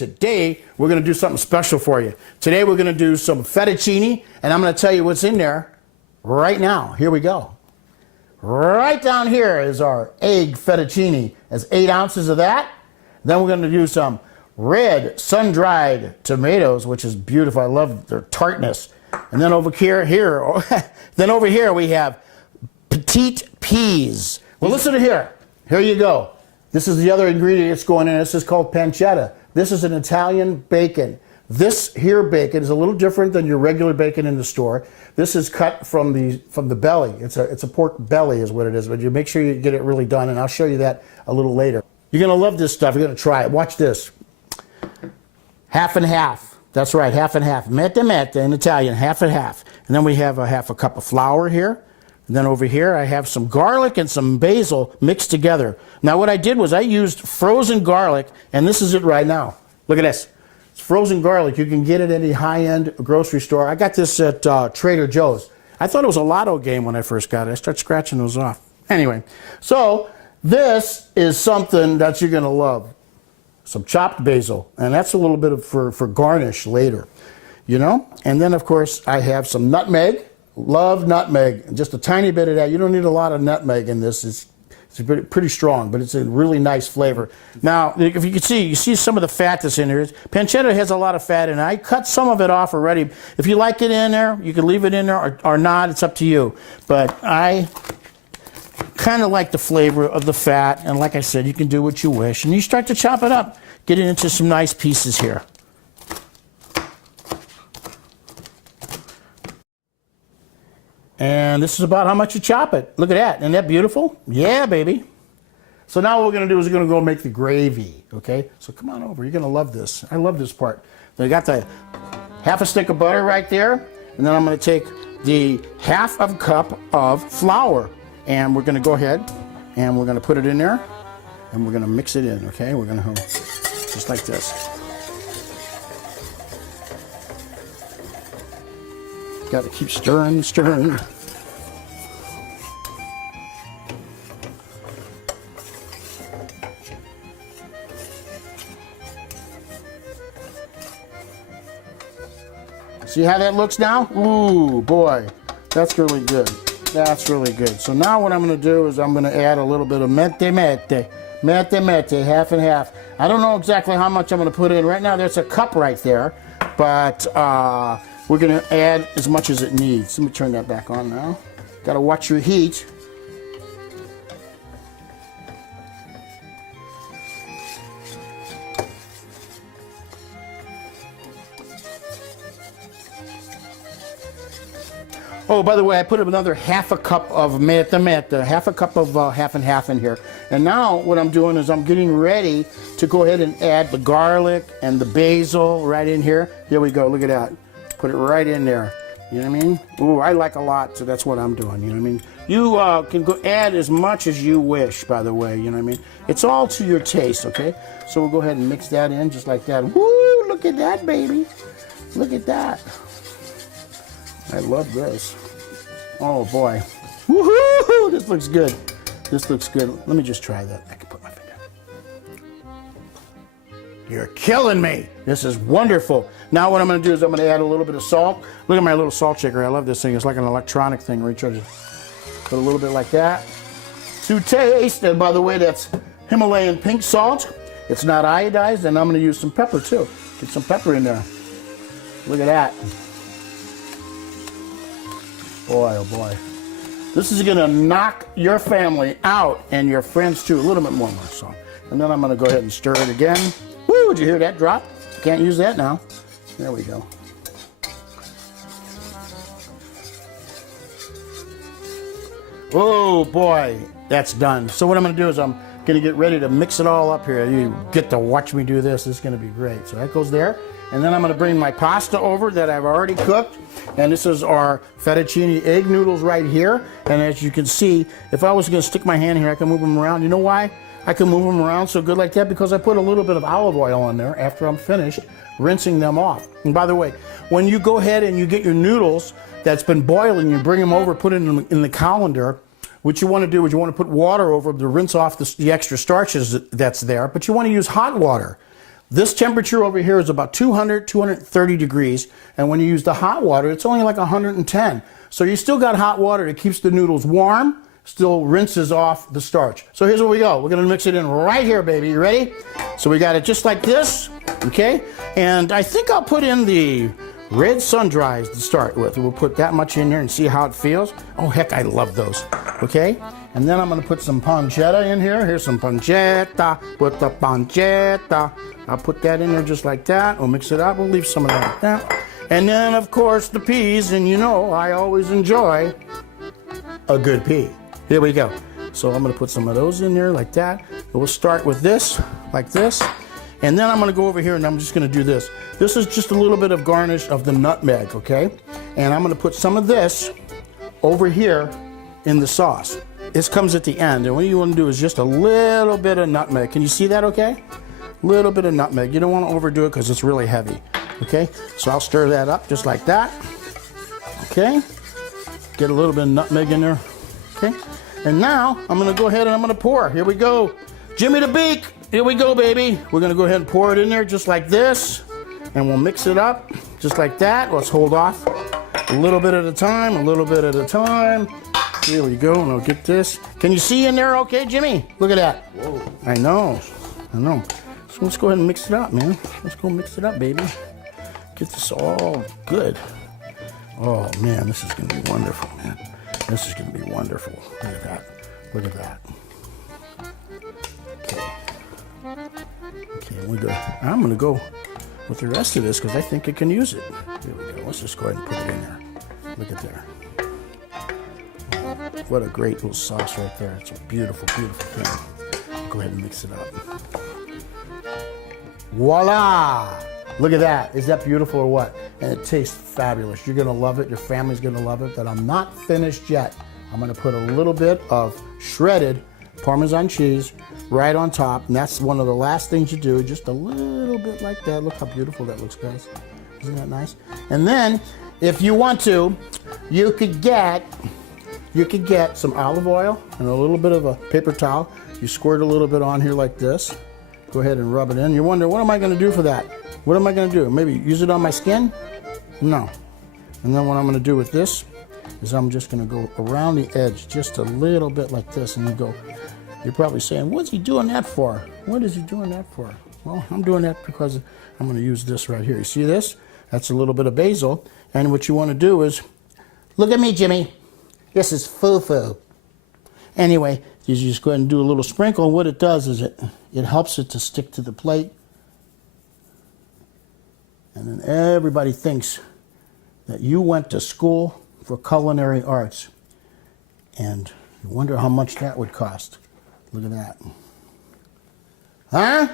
Today, we're going to do something special for you. Today, we're going to do some fettuccine, and I'm going to tell you what's in there right now. Here we go. Right down here is our egg fettuccine. There's 8 ounces of that. Then we're going to do some red sun-dried tomatoes, which is beautiful. I love their tartness. And then over here we have Petite peas. Well, listen to here. Here you go. This is the other ingredient that's going in. This is called pancetta. This is an Italian bacon. This here bacon is a little different than your regular bacon in the store. This is cut from the belly. It's a pork belly is what it is, but you make sure you get it really done, and I'll show you that a little later. You're going to love this stuff. You're going to try it. Watch this. Half and half. That's right, half and half. Mette mette in Italian, half and half. And then we have a half a cup of flour here. And then over here I have some garlic and some basil mixed together. Now what I did was I used frozen garlic, and this is it right now. Look at this. It's frozen garlic. You can get it at any high-end grocery store. I got this at Trader Joe's. I thought it was a lotto game when I first got it. I started scratching those off. Anyway, so this is something that you're going to love. Some chopped basil, and that's a little bit of for garnish later, you know. And then, of course, I have some nutmeg. Love nutmeg. Just a tiny bit of that. You don't need a lot of nutmeg in this. It's pretty strong, but it's a really nice flavor. Now, if you can see, you see some of the fat that's in here. Pancetta has a lot of fat in it. I cut some of it off already. If you like it in there, you can leave it in there or not. It's up to you. But I kind of like the flavor of the fat, and like I said, you can do what you wish. And you start to chop it up. Get it into some nice pieces here. And this is about how much you chop it. Look at that. Isn't that beautiful? Yeah, baby. So now what we're going to do is we're going to go make the gravy, okay? So come on over. You're going to love this. I love this part. So I got the half a stick of butter right there, and then I'm going to take the half of a cup of flour, and we're going to go ahead and we're going to put it in there, and we're going to mix it in, okay? We're going to just like this. Got to keep stirring, stirring. See how that looks now? Ooh, boy, that's really good. That's really good. So now what I'm going to do is I'm going to add a little bit of mette mette, half and half. I don't know exactly how much I'm going to put in. Right now there's a cup right there, but we're going to add as much as it needs. Let me turn that back on now. Got to watch your heat. Oh, by the way, I put another half a cup of mette mette, half a cup of half and half in here. And now what I'm doing is I'm getting ready to go ahead and add the garlic and the basil right in here. Here we go. Look at that. Put it right in there. You know what I mean? Ooh, I like a lot, so that's what I'm doing. You know what I mean? You can go add as much as you wish, by the way. You know what I mean? It's all to your taste, okay? So we'll go ahead and mix that in just like that. Woo! Look at that, baby. Look at that. I love this. Oh, boy. Woohoo! This looks good. This looks good. Let me just try that. I can put my finger. You're killing me. This is wonderful. Now what I'm going to do is I'm going to add a little bit of salt. Look at my little salt shaker. I love this thing. It's like an electronic thing. Where you try to put a little bit like that. To taste. And by the way, that's Himalayan pink salt. It's not iodized. And I'm going to use some pepper too. Get some pepper in there. Look at that. Boy, oh boy. This is going to knock your family out and your friends too. A little bit more salt. And then I'm going to go ahead and stir it again. Woo, did you hear that drop? Can't use that now. There we go. Oh boy, that's done. So what I'm going to do is I'm going to get ready to mix it all up here. You get to watch me do this. It's going to be great. So that goes there. And then I'm going to bring my pasta over that I've already cooked. And this is our fettuccine egg noodles right here. And as you can see, if I was going to stick my hand here, I can move them around. You know why I can move them around so good like that? Because I put a little bit of olive oil on there after I'm finished rinsing them off. And by the way, when you go ahead and you get your noodles that's been boiling, you bring them over, put it in the colander. What you want to do is you want to put water over them to rinse off the extra starches that's there. But you want to use hot water. This temperature over here is about 200, 230 degrees. And when you use the hot water, it's only like 110. So you still got hot water that keeps the noodles warm, still rinses off the starch. So here's what we go. We're gonna mix it in right here, baby. You ready? So we got it just like this, okay? And I think I'll put in the red Sundried to start with. We'll put that much in there and see how it feels. Oh, heck, I love those, okay? And then I'm gonna put some pancetta in here. Here's some pancetta, put the pancetta. I'll put that in there just like that. We'll mix it up, we'll leave some of that like that. And then, of course, the peas, and you know, I always enjoy a good pea. Here we go. So I'm gonna put some of those in there like that. We'll start with this, like this. And then I'm gonna go over here and I'm just gonna do this. This is just a little bit of garnish of the nutmeg, okay? And I'm gonna put some of this over here in the sauce. This comes at the end, and what you wanna do is just a little bit of nutmeg. Can you see that okay? Little bit of nutmeg. You don't wanna overdo it because it's really heavy, okay? So I'll stir that up just like that, okay? Get a little bit of nutmeg in there, okay? And now I'm gonna go ahead and I'm gonna pour. Here we go. Jimmy the Beak. Here we go, baby. We're gonna go ahead and pour it in there just like this, and we'll mix it up just like that. Let's hold off a little bit at a time, a little bit at a time. Here we go, and I'll get this. Can you see in there okay, Jimmy? Look at that. Whoa. I know. So let's go ahead and mix it up, man. Let's go mix it up, baby. Get this all good. Oh, man, this is gonna be wonderful, man. This is gonna be wonderful. Look at that. Look at that. Okay, I'm gonna go with the rest of this because I think it can use it. Here we go. Let's just go ahead and put it in there. Look at there. What a great little sauce right there. It's a beautiful, beautiful thing. Go ahead and mix it up. Voila! Look at that. Is that beautiful or what? And it tastes fabulous. You're gonna love it. Your family's gonna love it. But I'm not finished yet. I'm gonna put a little bit of shredded Parmesan cheese right on top, and that's one of the last things you do, just a little bit like that. Look how beautiful that looks, guys. Isn't that nice? And then, if you want to, you could get some olive oil and a little bit of a paper towel. You squirt a little bit on here like this. Go ahead and rub it in. You wonder, what am I gonna do for that? What am I gonna do? Maybe use it on my skin? No. And then what I'm gonna do with this is I'm just gonna go around the edge just a little bit like this, and you go, you're probably saying, what's he doing that for? What is he doing that for? Well, I'm doing that because I'm gonna use this right here. You see this? That's a little bit of basil. And what you wanna do is, look at me, Jimmy. This is foo-foo. Anyway, you just go ahead and do a little sprinkle, and what it does is it helps it to stick to the plate. And then everybody thinks that you went to school for culinary arts. And you wonder how much that would cost. Look at that. Huh?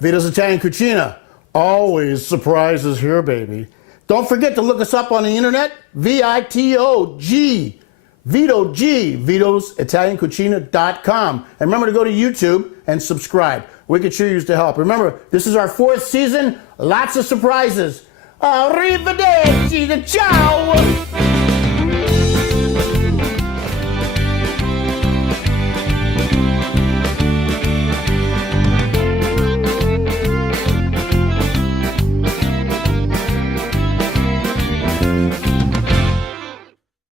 Vitos Italian Cucina. Always surprises here, baby. Don't forget to look us up on the internet. V-I-T-O-G. Vito G. VitosItalianCucina.com. And remember to go to YouTube and subscribe. We could sure use the help. Remember, this is our 4th season. Lots of surprises. Arrivederci. Ciao.